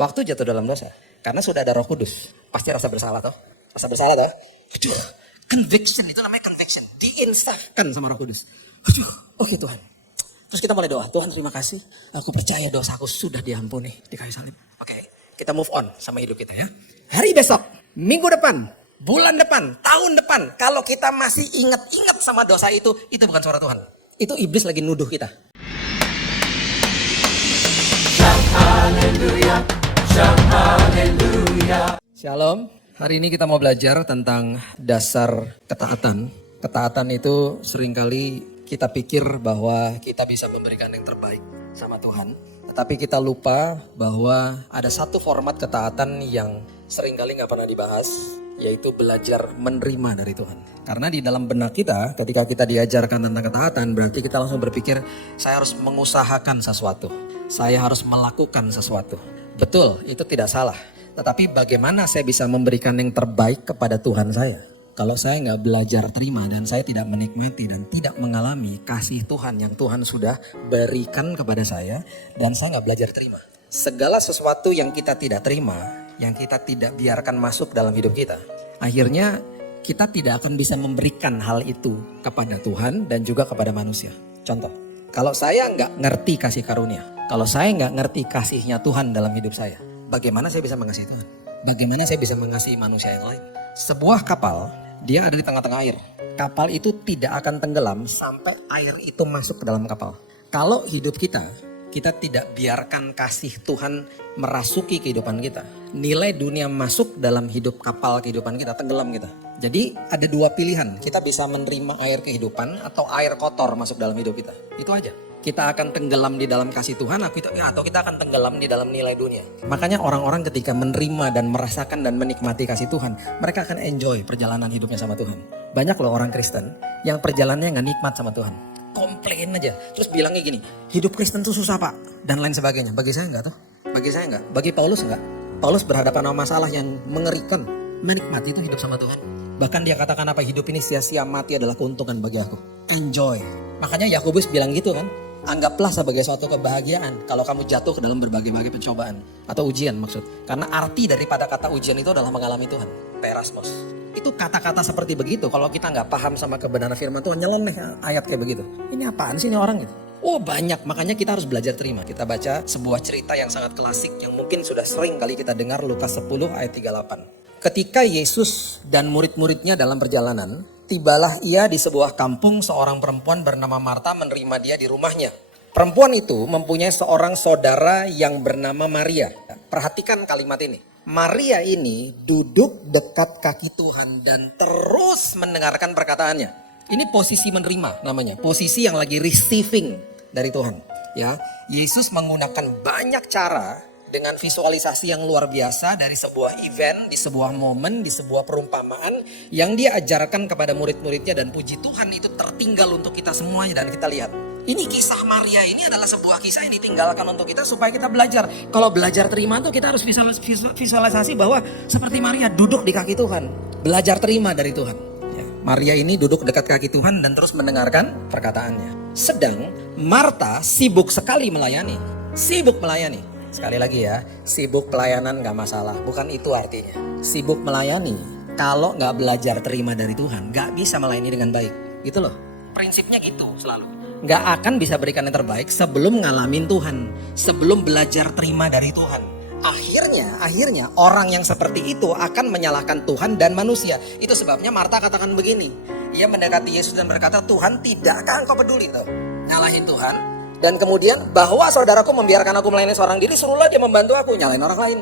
Waktu jatuh dalam dosa, karena sudah ada Roh Kudus, pasti rasa bersalah toh. Rasa bersalah toh. Aduh, conviction itu namanya conviction. Diinsafkan sama Roh Kudus. Aduh, oke Tuhan. Terus kita mulai doa. Tuhan terima kasih. Aku percaya dosaku sudah diampuni di kayu salib. Oke, kita move on sama hidup kita ya. Hari besok, minggu depan, bulan depan, tahun depan. Kalau kita masih ingat-ingat sama dosa itu bukan suara Tuhan. Itu iblis lagi nuduh kita. Shalom. Hari ini kita mau belajar tentang dasar ketaatan. Ketaatan itu seringkali kita pikir bahwa kita bisa memberikan yang terbaik sama Tuhan. Tetapi kita lupa bahwa ada satu format ketaatan yang seringkali gak pernah dibahas, yaitu belajar menerima dari Tuhan. Karena di dalam benak kita, ketika kita diajarkan tentang ketaatan, berarti kita langsung berpikir, saya harus mengusahakan sesuatu. Saya harus melakukan sesuatu. Betul, itu tidak salah. Tetapi bagaimana saya bisa memberikan yang terbaik kepada Tuhan saya? Kalau saya nggak belajar terima dan saya tidak menikmati dan tidak mengalami kasih Tuhan yang Tuhan sudah berikan kepada saya, dan saya nggak belajar terima. Segala sesuatu yang kita tidak terima, yang kita tidak biarkan masuk dalam hidup kita, akhirnya kita tidak akan bisa memberikan hal itu kepada Tuhan dan juga kepada manusia. Contoh, kalau saya nggak ngerti kasih karunia, kalau saya nggak ngerti kasihnya Tuhan dalam hidup saya, bagaimana saya bisa mengasihi Tuhan? Bagaimana saya bisa mengasihi manusia yang lain? Sebuah kapal, dia ada di tengah-tengah air. Kapal itu tidak akan tenggelam sampai air itu masuk ke dalam kapal. Kalau hidup kita tidak biarkan kasih Tuhan merasuki kehidupan kita, nilai dunia masuk dalam hidup kapal kehidupan kita, tenggelam kita. Jadi ada dua pilihan, kita bisa menerima air kehidupan atau air kotor masuk dalam hidup kita. Itu aja. Kita akan tenggelam di dalam kasih Tuhan atau kita akan tenggelam di dalam nilai dunia. Makanya orang-orang ketika menerima dan merasakan dan menikmati kasih Tuhan, mereka akan enjoy perjalanan hidupnya sama Tuhan. Banyak loh orang Kristen yang perjalanannya gak nikmat sama Tuhan. Komplain aja, terus bilangnya gini, hidup Kristen tuh susah pak, dan lain sebagainya. Bagi saya enggak tuh, bagi saya enggak. Bagi Paulus enggak. Paulus berhadapan sama masalah yang mengerikan, menikmati itu hidup sama Tuhan. Bahkan dia katakan apa, hidup ini sia-sia, mati adalah keuntungan bagi aku. Enjoy. Makanya Yakobus bilang gitu kan, anggaplah sebagai suatu kebahagiaan kalau kamu jatuh ke dalam berbagai-bagai pencobaan atau ujian maksud. Karena arti daripada kata ujian itu adalah mengalami Tuhan. Perasmos. Itu kata-kata seperti begitu. Kalau kita nggak paham sama kebenaran firman Tuhan, nyeleneh ayat kayak begitu. Ini apaan sih ini orang gitu? Oh banyak, makanya kita harus belajar terima. Kita baca sebuah cerita yang sangat klasik yang mungkin sudah sering kali kita dengar, Lukas 10 ayat 38. Ketika Yesus dan murid-muridnya dalam perjalanan, tibalah ia di sebuah kampung, seorang perempuan bernama Marta menerima dia di rumahnya. Perempuan itu mempunyai seorang saudara yang bernama Maria. Perhatikan kalimat ini. Maria ini duduk dekat kaki Tuhan dan terus mendengarkan perkataannya. Ini posisi menerima namanya. Posisi yang lagi receiving dari Tuhan. Ya, Yesus menggunakan banyak cara dengan visualisasi yang luar biasa dari sebuah event, di sebuah momen, di sebuah perumpamaan yang dia ajarkan kepada murid-muridnya, dan puji Tuhan itu tertinggal untuk kita semuanya dan kita lihat. Ini kisah Maria ini adalah sebuah kisah yang ditinggalkan untuk kita supaya kita belajar. Kalau belajar terima tuh kita harus visualisasi bahwa seperti Maria duduk di kaki Tuhan. Belajar terima dari Tuhan. Ya, Maria ini duduk dekat kaki Tuhan dan terus mendengarkan perkataannya. Sedang Marta sibuk sekali melayani. Sibuk melayani. Sekali lagi ya, sibuk pelayanan gak masalah, bukan itu artinya. Sibuk melayani, kalau gak belajar terima dari Tuhan, gak bisa melayani dengan baik. Gitu loh, prinsipnya gitu selalu. Gak akan bisa berikan yang terbaik sebelum ngalamin Tuhan, sebelum belajar terima dari Tuhan. Akhirnya orang yang seperti itu akan menyalahkan Tuhan dan manusia. Itu sebabnya Marta katakan begini, ia mendekati Yesus dan berkata, Tuhan tidakkah engkau peduli tuh? Nyalahin Tuhan. Dan kemudian bahwa saudaraku membiarkan aku melayani seorang diri, suruhlah dia membantu aku, nyalain orang lain.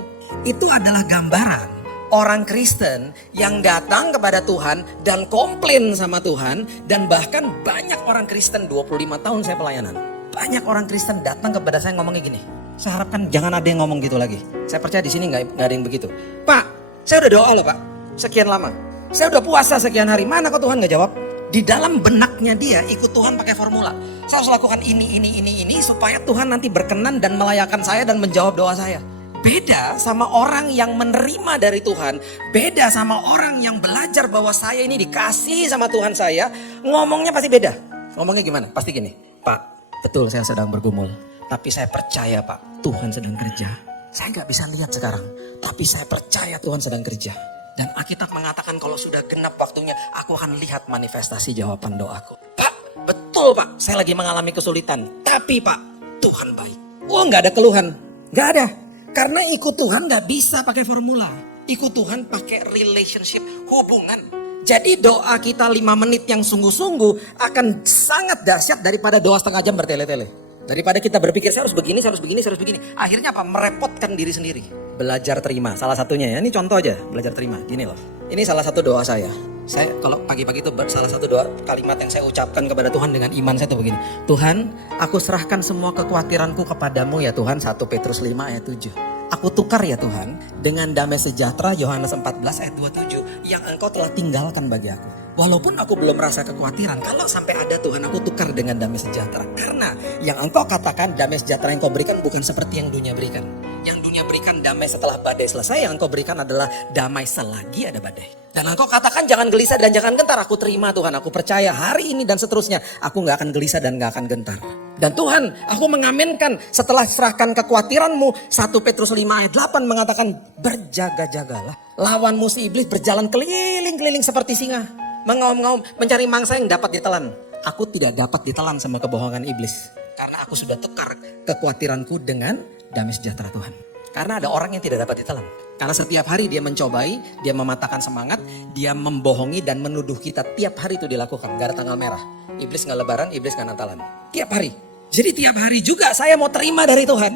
Itu adalah gambaran orang Kristen yang datang kepada Tuhan dan komplain sama Tuhan. Dan bahkan banyak orang Kristen, 25 tahun saya pelayanan, banyak orang Kristen datang kepada saya ngomongnya gini, saya harapkan jangan ada yang ngomong gitu lagi. Saya percaya di sini nggak ada yang begitu. Pak, saya udah doa loh pak, sekian lama. Saya udah puasa sekian hari, mana kok Tuhan nggak jawab? Di dalam benaknya dia ikut Tuhan pakai formula. Saya harus lakukan ini supaya Tuhan nanti berkenan dan melayakkan saya dan menjawab doa saya. Beda sama orang yang menerima dari Tuhan. Beda sama orang yang belajar bahwa saya ini dikasih sama Tuhan saya. Ngomongnya pasti beda. Ngomongnya gimana? Pasti gini, Pak, betul saya sedang bergumul. Tapi saya percaya Pak, Tuhan sedang kerja. Saya nggak bisa lihat sekarang, tapi saya percaya Tuhan sedang kerja. Dan Alkitab mengatakan kalau sudah genap waktunya, aku akan lihat manifestasi jawaban doaku. Pak, betul Pak, saya lagi mengalami kesulitan. Tapi Pak, Tuhan baik. Oh, nggak ada keluhan. Nggak ada. Karena ikut Tuhan nggak bisa pakai formula. Ikut Tuhan pakai relationship, hubungan. Jadi doa kita 5 menit yang sungguh-sungguh akan sangat dahsyat daripada doa setengah jam bertele-tele. Daripada kita berpikir saya harus begini, saya harus begini, saya harus begini. Akhirnya apa? Merepotkan diri sendiri. Belajar terima, salah satunya ya. Ini contoh aja, belajar terima. Gini loh. Ini salah satu doa saya. Saya kalau pagi-pagi itu salah satu doa kalimat yang saya ucapkan kepada Tuhan dengan iman saya tuh begini. Tuhan, aku serahkan semua kekhawatiranku kepadamu ya Tuhan. 1 Petrus 5 ayat 7. Aku tukar ya Tuhan dengan damai sejahtera Yohanes 14 ayat 27 yang engkau telah tinggalkan bagi aku. Walaupun aku belum merasa kekhawatiran, kalau sampai ada Tuhan aku tukar dengan damai sejahtera. Karena yang engkau katakan damai sejahtera yang kau berikan bukan seperti yang dunia berikan. Yang dunia berikan damai setelah badai selesai, yang engkau berikan adalah damai selagi ada badai. Dan engkau katakan jangan gelisah dan jangan gentar. Aku terima Tuhan, aku percaya hari ini dan seterusnya. Aku gak akan gelisah dan gak akan gentar. Dan Tuhan, aku mengaminkan setelah serahkan kekhawatiranmu. 1 Petrus 5 ayat 8 mengatakan berjaga-jagalah. Lawanmu si iblis berjalan keliling-keliling seperti singa. Mengaum-ngaum mencari mangsa yang dapat ditelan. Aku tidak dapat ditelan sama kebohongan iblis. Karena aku sudah tukar kekhawatiranku dengan damai sejahtera Tuhan. Karena ada orang yang tidak dapat ditelan. Karena setiap hari dia mencobai, dia mematahkan semangat, dia membohongi dan menuduh kita. Tiap hari itu dilakukan, gak ada tanggal merah. Iblis gak lebaran, iblis gak natalan. Tiap hari. Jadi tiap hari juga saya mau terima dari Tuhan.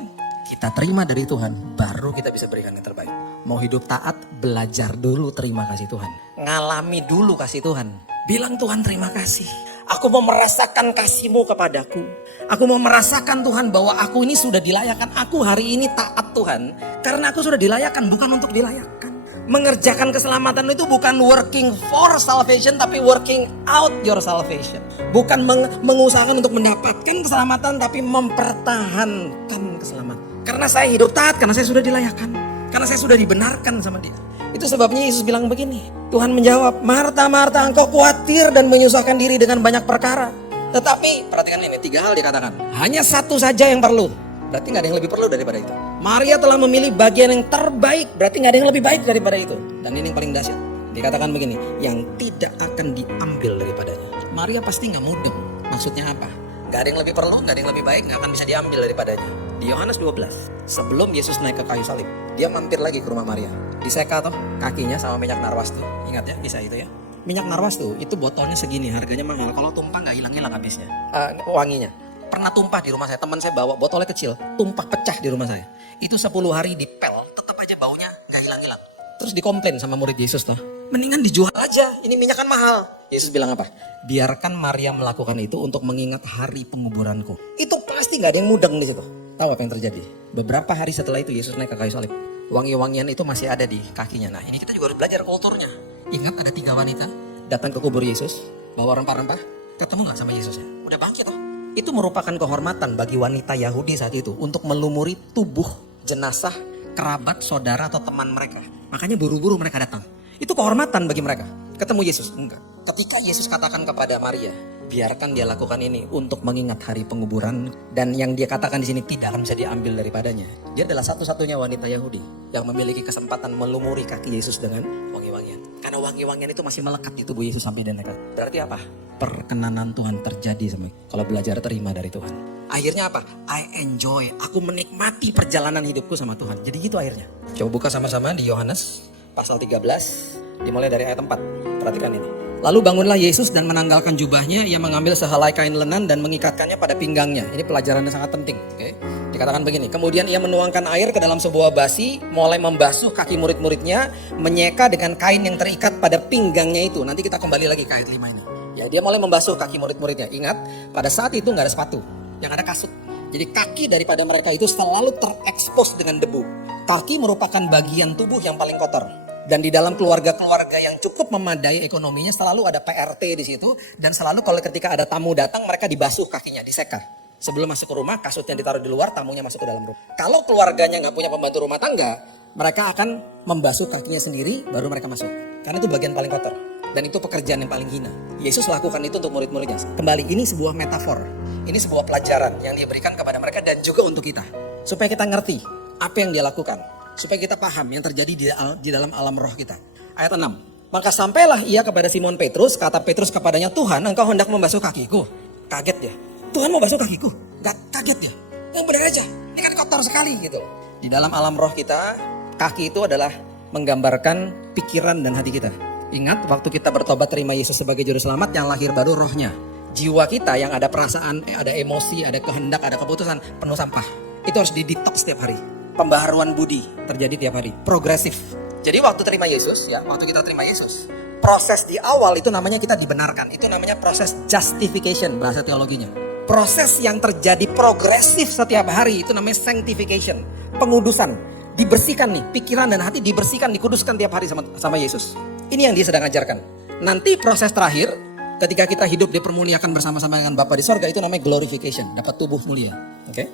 Kita terima dari Tuhan, baru kita bisa berikan yang terbaik. Mau hidup taat, belajar dulu terima kasih Tuhan. Ngalami dulu kasih Tuhan. Bilang Tuhan terima kasih. Aku mau merasakan kasih-Mu kepadaku. Aku mau merasakan Tuhan bahwa aku ini sudah dilayakkan. Aku hari ini taat Tuhan. Karena aku sudah dilayakkan, bukan untuk dilayakkan. Mengerjakan keselamatan itu bukan working for salvation, tapi working out your salvation. Bukan mengusahakan untuk mendapatkan keselamatan, tapi mempertahankan keselamatan. Karena saya hidup taat, karena saya sudah dilayakkan. Karena saya sudah dibenarkan sama Dia. Itu sebabnya Yesus bilang begini. Tuhan menjawab, Marta, Marta, engkau khawatir dan menyusahkan diri dengan banyak perkara. Tetapi, perhatikan ini, 3 hal dikatakan. Hanya satu saja yang perlu. Berarti gak ada yang lebih perlu daripada itu. Maria telah memilih bagian yang terbaik. Berarti gak ada yang lebih baik daripada itu. Dan ini yang paling dahsyat. Dikatakan begini, yang tidak akan diambil daripadanya. Maria pasti gak mudeng. Maksudnya apa? Gak ada yang lebih perlu, gak ada yang lebih baik, gak akan bisa diambil daripadanya. Di Yohanes 12, sebelum Yesus naik ke kayu salib, dia mampir lagi ke rumah Maria. Diseka toh kakinya sama minyak narwastu. Ingat ya kisah itu ya. Minyak narwastu itu botolnya segini, harganya mahal. Kalau tumpah gak hilang-hilang habisnya. Wanginya. Pernah tumpah di rumah saya, teman saya bawa botolnya kecil, tumpah pecah di rumah saya. Itu 10 hari dipel, tetap aja baunya gak hilang-hilang. Terus dikomplain sama murid Yesus toh. Mendingan dijual aja, ini minyak kan mahal. Yesus bilang apa? Biarkan Maria melakukan itu untuk mengingat hari penguburanku. Itu pasti gak ada yang mudeng di situ. Tahu apa yang terjadi? Beberapa hari setelah itu Yesus naik ke kayu salib. Wangi-wangian itu masih ada di kakinya. Nah ini kita juga harus belajar kulturnya. Ingat ada 3 wanita datang ke kubur Yesus, bawa rempah-rempah. Ketemu gak sama Yesus ya? Udah bangkit toh. Itu merupakan kehormatan bagi wanita Yahudi saat itu untuk melumuri tubuh jenazah kerabat, saudara atau teman mereka. Makanya buru-buru mereka datang. Itu kehormatan bagi mereka. Ketemu Yesus? Enggak. Ketika Yesus katakan kepada Maria, biarkan dia lakukan ini untuk mengingat hari penguburan, dan yang dia katakan di sini tidak akan bisa diambil daripadanya. Dia adalah satu-satunya wanita Yahudi yang memiliki kesempatan melumuri kaki Yesus dengan wangi-wangian. Karena wangi-wangian itu masih melekat di tubuh Yesus sampai dia naik. Berarti apa? Perkenanan Tuhan terjadi sama kalau belajar terima dari Tuhan. Akhirnya apa? I enjoy. Aku menikmati perjalanan hidupku sama Tuhan. Jadi gitu akhirnya. Coba buka sama-sama di Yohanes pasal 13, dimulai dari ayat 4. Perhatikan ini. Lalu bangunlah Yesus dan menanggalkan jubahnya. Ia mengambil sehelai kain lenan dan mengikatkannya pada pinggangnya. Ini pelajaran yang sangat penting. Okay? Dikatakan begini. Kemudian ia menuangkan air ke dalam sebuah basi. Mulai membasuh kaki murid-muridnya. Menyeka dengan kain yang terikat pada pinggangnya itu. Nanti kita kembali lagi ke ayat 5 ini. Ya, dia mulai membasuh kaki murid-muridnya. Ingat, pada saat itu gak ada sepatu. Yang ada kasut. Jadi kaki daripada mereka itu selalu terekspos dengan debu. Kaki merupakan bagian tubuh yang paling kotor. Dan di dalam keluarga-keluarga yang cukup memadai ekonominya selalu ada PRT di situ. Dan selalu kalau ketika ada tamu datang mereka dibasuh kakinya, diseka. Sebelum masuk ke rumah, kasutnya ditaruh di luar, tamunya masuk ke dalam rumah. Kalau keluarganya gak punya pembantu rumah tangga, mereka akan membasuh kakinya sendiri baru mereka masuk. Karena itu bagian paling kotor. Dan itu pekerjaan yang paling hina. Yesus lakukan itu untuk murid-muridnya. Kembali, ini sebuah metafor. Ini sebuah pelajaran yang diberikan kepada mereka dan juga untuk kita. Supaya kita ngerti Apa yang dia lakukan? Supaya kita paham yang terjadi di dalam alam roh kita. Ayat 6. Maka sampailah ia kepada Simon Petrus, kata Petrus kepadanya, Tuhan, engkau hendak membasuh kakiku. Kaget dia. Tuhan mau basuh kakiku? Gak kaget dia. Yang benar aja. Ini kan kotor sekali gitu. Di dalam alam roh kita, kaki itu adalah menggambarkan pikiran dan hati kita. Ingat waktu kita bertobat terima Yesus sebagai juru selamat, yang lahir baru rohnya. Jiwa kita yang ada perasaan, ada emosi, ada kehendak, ada keputusan, penuh sampah. Itu harus didetox setiap hari. Pembaharuan budi terjadi tiap hari. Progresif. Jadi waktu terima Yesus, ya, waktu kita terima Yesus, proses di awal itu namanya kita dibenarkan. Itu namanya proses justification, bahasa teologinya. Proses yang terjadi progresif setiap hari itu namanya sanctification, pengudusan. Dibersihkan nih, pikiran dan hati dibersihkan, dikuduskan tiap hari sama Yesus. Ini yang dia sedang ajarkan. Nanti proses terakhir, ketika kita hidup dipermuliakan bersama-sama dengan Bapa di sorga, itu namanya glorification, dapat tubuh mulia. Oke?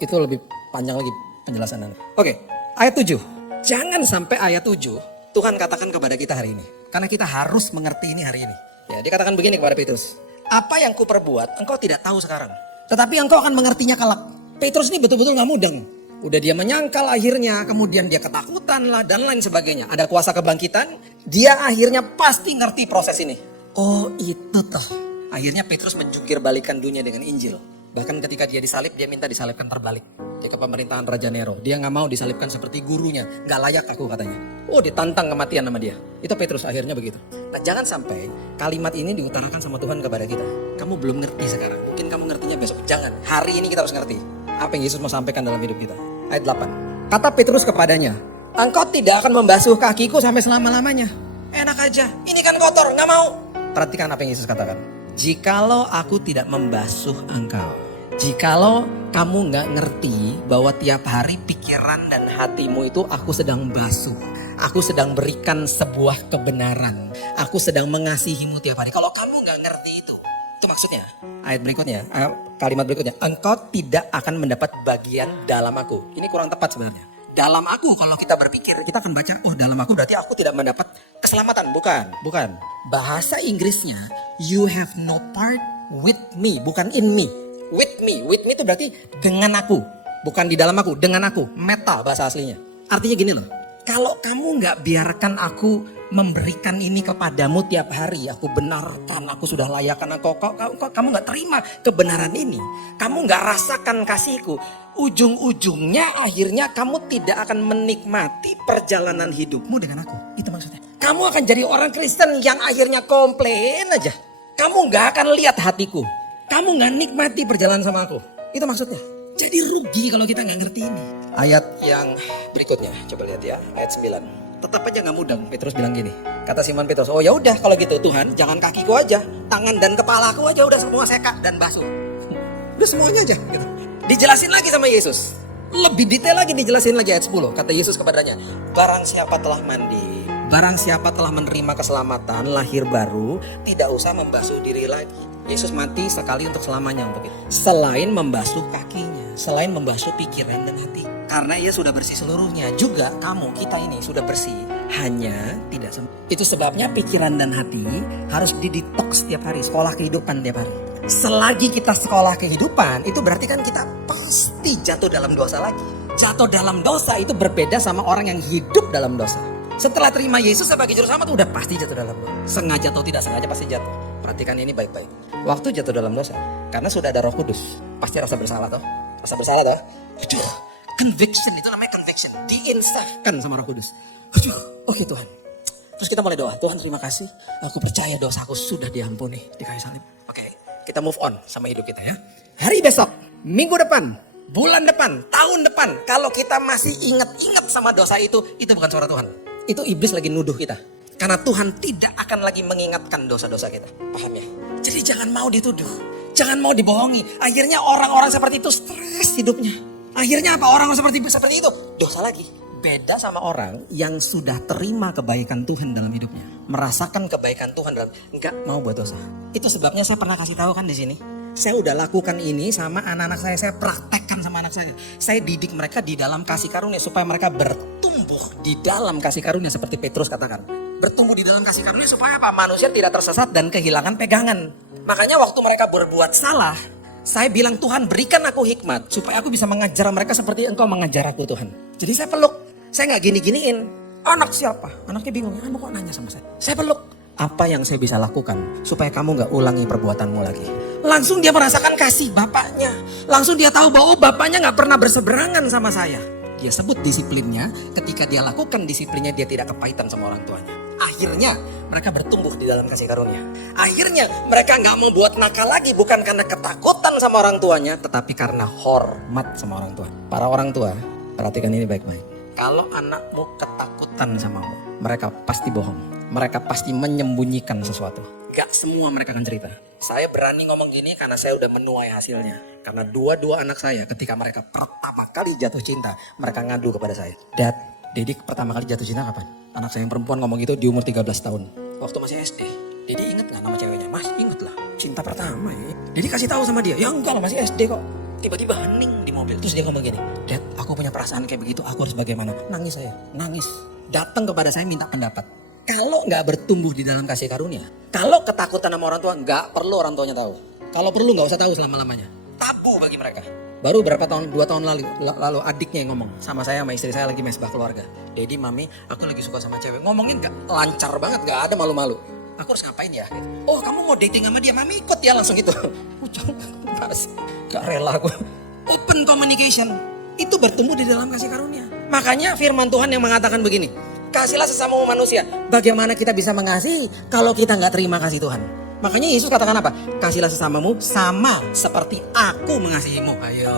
Itu lebih panjang lagi penjelasannya. Oke, ayat 7. Jangan sampai ayat 7 Tuhan katakan kepada kita hari ini. Karena kita harus mengerti ini hari ini. Ya, dia katakan begini kepada Petrus. Apa yang kuperbuat engkau tidak tahu sekarang. Tetapi engkau akan mengertinya kelak. Petrus ini betul-betul gak mudeng. Udah dia menyangkal akhirnya. Kemudian dia ketakutan lah dan lain sebagainya. Ada kuasa kebangkitan. Dia akhirnya pasti ngerti proses ini. Oh itu tuh. Akhirnya Petrus menjungkir balikan dunia dengan Injil. Bahkan ketika dia disalib, dia minta disalibkan terbalik. Dia ke pemerintahan Raja Nero. Dia gak mau disalibkan seperti gurunya. Gak layak aku katanya. Oh ditantang kematian sama dia. Itu Petrus akhirnya begitu. Nah jangan sampai kalimat ini diutarakan sama Tuhan kepada kita. Kamu belum ngerti sekarang. Mungkin kamu ngertinya besok. Jangan. Hari ini kita harus ngerti. Apa yang Yesus mau sampaikan dalam hidup kita. Ayat 8. Kata Petrus kepadanya. Engkau tidak akan membasuh kakiku sampai selama-lamanya. Enak aja. Ini kan kotor. Gak mau. Perhatikan apa yang Yesus katakan. Jikalau aku tidak membasuh engkau. Jikalau kamu gak ngerti bahwa tiap hari pikiran dan hatimu itu aku sedang basuh. Aku sedang berikan sebuah kebenaran. Aku sedang mengasihimu tiap hari. Kalau kamu gak ngerti itu maksudnya. Ayat berikutnya, kalimat berikutnya. Engkau tidak akan mendapat bagian dalam aku. Ini kurang tepat sebenarnya. Dalam aku kalau kita berpikir, kita akan baca, oh dalam aku berarti aku tidak mendapat keselamatan. Bukan. Bahasa Inggrisnya, you have no part with me, bukan in me. With me itu berarti dengan aku. Bukan di dalam aku, dengan aku. Meta bahasa aslinya. Artinya gini loh. Kalau kamu gak biarkan aku memberikan ini kepadamu tiap hari. Aku benarkan, aku sudah layakkan aku. Kamu gak terima kebenaran ini. Kamu gak rasakan kasihku. Ujung-ujungnya akhirnya kamu tidak akan menikmati perjalanan hidupmu dengan aku. Itu maksudnya. Kamu akan jadi orang Kristen yang akhirnya komplain aja. Kamu gak akan lihat hatiku. Kamu gak nikmati perjalanan sama aku. Itu maksudnya. Jadi rugi kalau kita gak ngerti ini. Ayat yang berikutnya. Coba lihat ya. Ayat 9. Tetap aja gak mudeng. Petrus bilang gini. Kata Simon Petrus. Oh ya udah kalau gitu Tuhan. Jangan kakiku aja. Tangan dan kepalaku aja udah semua seka dan basuh. Udah semuanya aja. Gitu. Dijelasin lagi sama Yesus. Lebih detail lagi dijelasin lagi ayat 10. Kata Yesus kepadanya. Barang siapa telah mandi. Barang siapa telah menerima keselamatan. Lahir baru. Tidak usah membasuh diri lagi. Yesus mati sekali untuk selamanya untuk itu. Selain membasuh kakinya, selain membasuh pikiran dan hati. Karena ia sudah bersih seluruhnya. Juga kamu, kita ini sudah bersih. Hanya tidak semua. Itu sebabnya pikiran dan hati harus didetox setiap hari. Sekolah kehidupan tiap hari. Selagi kita sekolah kehidupan, itu berarti kan kita pasti jatuh dalam dosa lagi. Jatuh dalam dosa itu berbeda sama orang yang hidup dalam dosa. Setelah terima Yesus sebagai juru selamat udah pasti jatuh dalam dosa. Sengaja atau tidak sengaja pasti jatuh. Perhatikan ini baik-baik. Waktu jatuh dalam dosa, karena sudah ada Roh Kudus, pasti rasa bersalah toh. Rasa bersalah toh. Aduh, conviction itu namanya conviction. Diinsafkan sama Roh Kudus. Aduh, oke Tuhan. Terus kita mulai doa. Tuhan terima kasih. Aku percaya dosaku sudah diampuni di kayu salib. Oke, kita move on sama hidup kita ya. Hari besok, minggu depan, bulan depan, tahun depan, kalau kita masih ingat-ingat sama dosa itu bukan suara Tuhan. Itu iblis lagi nuduh kita. Karena Tuhan tidak akan lagi mengingatkan dosa-dosa kita. Paham ya? Jadi jangan mau dituduh. Jangan mau dibohongi. Akhirnya orang-orang seperti itu stres hidupnya. Akhirnya apa? Orang seperti itu dosa lagi. Beda sama orang yang sudah terima kebaikan Tuhan dalam hidupnya. Merasakan kebaikan Tuhan dalam enggak mau buat dosa. Itu sebabnya saya pernah kasih tahu kan di sini. Saya udah lakukan ini sama anak-anak saya praktekkan sama anak saya. Saya didik mereka di dalam kasih karunia supaya mereka bertumbuh di dalam kasih karunia seperti Petrus katakan. Bertumbuh di dalam kasih karunia supaya apa? Manusia tidak tersesat dan kehilangan pegangan. Makanya waktu mereka berbuat salah, Saya bilang, Tuhan berikan aku hikmat supaya aku bisa mengajar mereka seperti Engkau mengajar aku, Tuhan. Jadi saya peluk. Saya nggak gini-giniin. Anak siapa? Anaknya bingung. Anu kok nanya sama saya? Saya peluk. Apa yang saya bisa lakukan supaya kamu nggak ulangi perbuatanmu lagi? Langsung dia merasakan kasih bapaknya. Langsung dia tahu bahwa bapaknya nggak pernah berseberangan sama saya. Dia sebut disiplinnya. Ketika dia lakukan disiplinnya, dia tidak kepahitan sama orang tuanya. Akhirnya mereka bertumbuh di dalam kasih karunia. Akhirnya mereka nggak mau buat nakal lagi, bukan karena ketakutan sama orang tuanya, tetapi karena hormat sama orang tua. Para orang tua, perhatikan ini baik-baik. Kalau anakmu ketakutan samamu, mereka pasti bohong. Mereka pasti menyembunyikan sesuatu. Gak semua mereka akan cerita. Saya berani ngomong gini karena saya udah menuai hasilnya. Karena dua-dua anak saya ketika mereka pertama kali jatuh cinta, mereka ngadu kepada saya. Dad, Dedi pertama kali jatuh cinta kapan? Anak saya yang perempuan ngomong gitu di umur 13 tahun. Waktu masih SD. Dedi inget gak nama ceweknya? Mas inget lah. Cinta pertama ya. Dedi kasih tahu sama dia. Ya enggak lah, masih SD kok. Tiba-tiba hening di mobil. Terus dia ngomong gini. Dad, aku punya perasaan kayak begitu. Aku harus bagaimana? Nangis saya. Nangis. Datang kepada saya minta pendapat. Kalau nggak bertumbuh di dalam kasih karunia, kalau ketakutan sama orang tua, nggak perlu orang tuanya tahu. Kalau perlu nggak usah tahu selama-lamanya. Tabu bagi mereka. Baru berapa tahun, 2 tahun lalu adiknya yang ngomong sama saya, sama istri saya lagi mesbah keluarga. Dedi, mami, aku lagi suka sama cewek. Ngomongin nggak lancar banget, nggak ada malu-malu. Aku harus ngapain ya? Oh, kamu mau dating sama dia, mami ikut ya langsung gitu. Gak rela aku. Open communication itu bertumbuh di dalam kasih karunia. Makanya firman Tuhan yang mengatakan begini. Kasihlah sesamamu manusia. Bagaimana kita bisa mengasihi kalau kita nggak terima kasih Tuhan? Makanya Yesus katakan apa? Kasihlah sesamamu sama seperti aku mengasihimu. Ayo.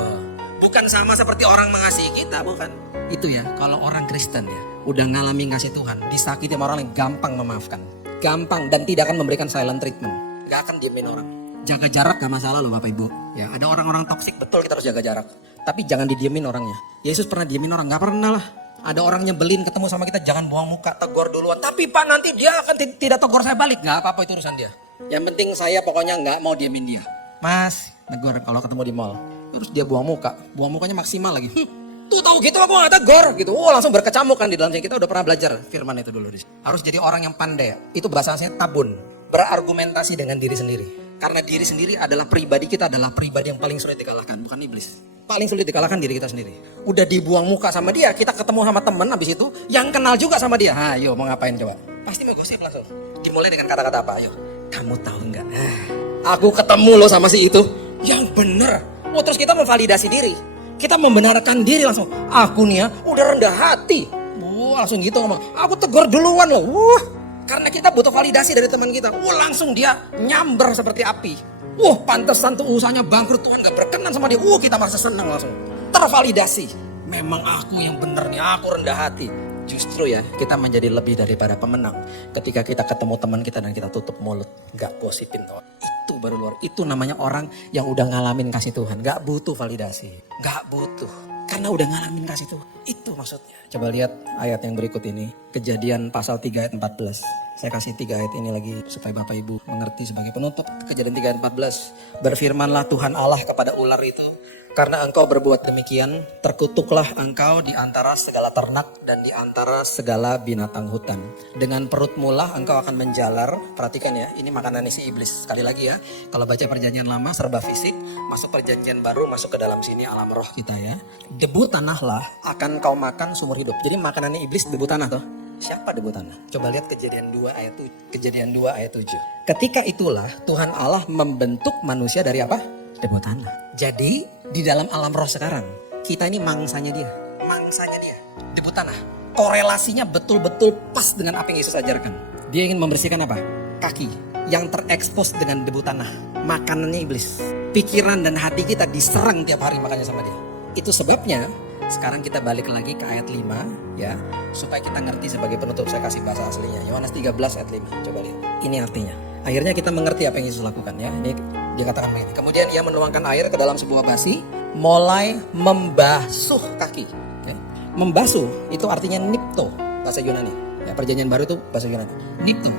Bukan sama seperti orang mengasihi kita, bukan. Itu ya, kalau orang Kristen ya, udah ngalamin kasih Tuhan, disakiti sama orang yang gampang memaafkan. Gampang dan tidak akan memberikan silent treatment. Gak akan diemin orang. Jaga jarak gak masalah loh Bapak Ibu. Ya, ada orang-orang toksik, betul kita harus jaga jarak. Tapi jangan didiemin orangnya. Yesus pernah diemin orang? Gak pernah lah. Ada orang nyebelin ketemu sama kita, jangan buang muka, tegur duluan. Tapi Pak nanti dia akan tidak tegur saya balik. Gak apa-apa, itu urusan dia. Yang penting saya pokoknya gak mau diemin dia. Mas, negur kalau ketemu di mall. Terus dia buang muka, buang mukanya maksimal lagi. Tuh tahu gitu aku gak tegur gitu. Oh langsung berkecamuk kan di dalam sini. Kita udah pernah belajar firman itu dulu. Harus jadi orang yang pandai. Itu bahasanya tabun. Berargumentasi dengan diri sendiri. Karena diri sendiri adalah pribadi kita, adalah pribadi yang paling sulit dikalahkan, bukan iblis. Paling sulit dikalahkan diri kita sendiri. Udah dibuang muka sama dia, kita ketemu sama temen habis itu yang kenal juga sama dia. Ayo mau ngapain coba? Pasti mau gosip langsung. Dimulai dengan kata-kata apa? Ayo, kamu tahu nggak? Aku ketemu loh sama si itu. Yang bener. Oh terus kita memvalidasi diri. Kita membenarkan diri langsung. Aku nih ya udah rendah hati. Langsung gitu ngomong. Aku tegur duluan loh. Karena kita butuh validasi dari teman kita. Langsung dia nyamber seperti api. Pantesan tuh usahanya bangkrut, Tuhan gak berkenan sama dia. Kita merasa senang langsung. Tervalidasi. Memang aku yang benar nih, aku rendah hati. Justru ya kita menjadi lebih daripada pemenang. Ketika kita ketemu teman kita dan kita tutup mulut. Gak gosipin tuh. Itu baru luar. Itu namanya orang yang udah ngalamin kasih Tuhan. Gak butuh validasi. Gak butuh. Karena udah ngalamin kasih Tuhan. Itu maksudnya. Coba lihat ayat yang berikut ini. Kejadian pasal 3 ayat 14. Saya kasih 3 ayat ini lagi supaya Bapak Ibu mengerti sebagai penutup. Kejadian 3 ayat 14. Berfirmanlah Tuhan Allah kepada ular itu. Karena engkau berbuat demikian, terkutuklah engkau di antara segala ternak dan di antara segala binatang hutan. Dengan perutmu lah engkau akan menjalar. Perhatikan ya, ini makanan si iblis. Sekali lagi ya, kalau baca perjanjian lama serba fisik, masuk perjanjian baru, masuk ke dalam sini alam roh kita ya. Debu tanah lah akan kau makan seumur hidup. Jadi makanannya iblis debu tanah toh. Siapa debu tanah? Coba lihat kejadian 2 ayat 7. Ketika itulah Tuhan Allah membentuk manusia dari apa? Debu tanah. Jadi di dalam alam roh sekarang kita ini mangsanya dia. Debu tanah. Korelasinya betul-betul pas dengan apa yang Yesus ajarkan. Dia ingin membersihkan apa? Kaki yang terekspos dengan debu tanah. Makanannya iblis. Pikiran dan hati kita diserang tiap hari makannya sama dia. Itu sebabnya sekarang kita balik lagi ke ayat 5 ya, supaya kita ngerti sebagai penutup. Saya kasih bahasa aslinya. Yohanes 13 ayat 5. Coba lihat. Ini artinya. Akhirnya kita mengerti apa yang Yesus lakukan ya. Ini dia katakan begini. Kemudian ia menuangkan air ke dalam sebuah basi, mulai membasuh kaki. Ya. Membasuh itu artinya nipto, bahasa Yunani. Ya, perjanjian baru itu bahasa Yunani.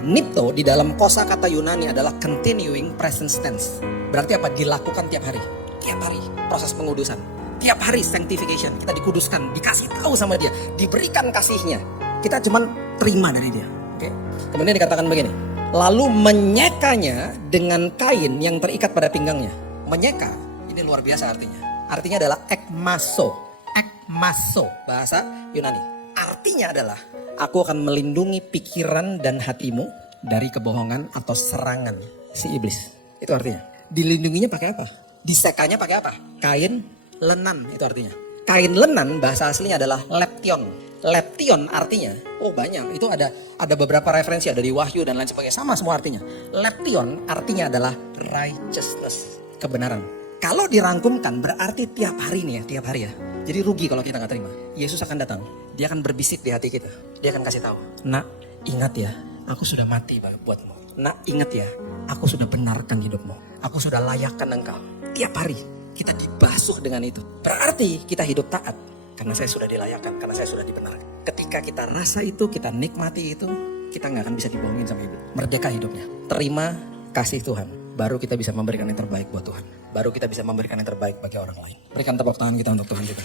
Nipto di dalam kosakata Yunani adalah continuing present tense. Berarti apa? Dilakukan tiap hari. Tiap hari proses pengudusan. Tiap hari sanctification. Kita dikuduskan, dikasih tahu sama dia, diberikan kasihnya. Kita cuman terima dari dia. Oke. Kemudian dikatakan begini. Lalu menyekanya dengan kain yang terikat pada pinggangnya. Menyeka Ini luar biasa artinya. Artinya adalah ekmaso. Ekmaso, bahasa Yunani. Artinya adalah aku akan melindungi pikiran dan hatimu dari kebohongan atau serangan si iblis. Itu artinya. Dilindunginya pakai apa? Disekanya pakai apa? Kain lenan, itu artinya. Kain lenan bahasa aslinya adalah leption. Leption artinya, banyak. Itu ada beberapa referensi, ada di Wahyu dan lain sebagainya. Sama semua artinya. Leption artinya adalah righteousness, kebenaran. Kalau dirangkumkan berarti tiap hari nih ya, tiap hari ya. Jadi rugi kalau kita nggak terima. Yesus akan datang, dia akan berbisik di hati kita. Dia akan kasih tahu, nak ingat ya, aku sudah mati buatmu. Nak ingat ya, aku sudah benarkan hidupmu. Aku sudah layakkan engkau. Tiap hari kita dibasuh dengan itu. Berarti kita hidup taat. Karena saya sudah dilayakkan, karena saya sudah dibenarkan. Ketika kita rasa itu, kita nikmati itu, kita gak akan bisa dibohongin sama ibu. Merdeka hidupnya. Terima kasih Tuhan. Baru kita bisa memberikan yang terbaik buat Tuhan. Baru kita bisa memberikan yang terbaik bagi orang lain. Berikan tepuk tangan kita untuk Tuhan juga.